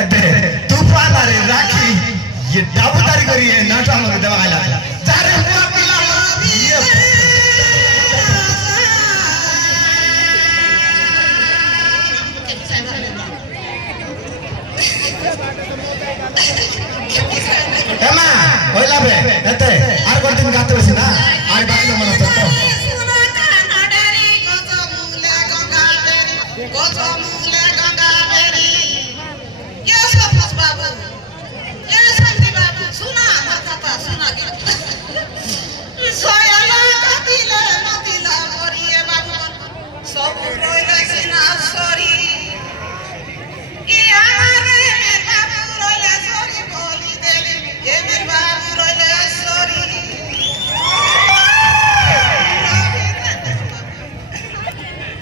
এতে তুফান আরে রাখি ये दाबदारी करी है नाटा में दवा आला तारे हुआ पिला ये एमा ओइला बे एते आर कोन दिन गाते बसी ना आर बाकी मन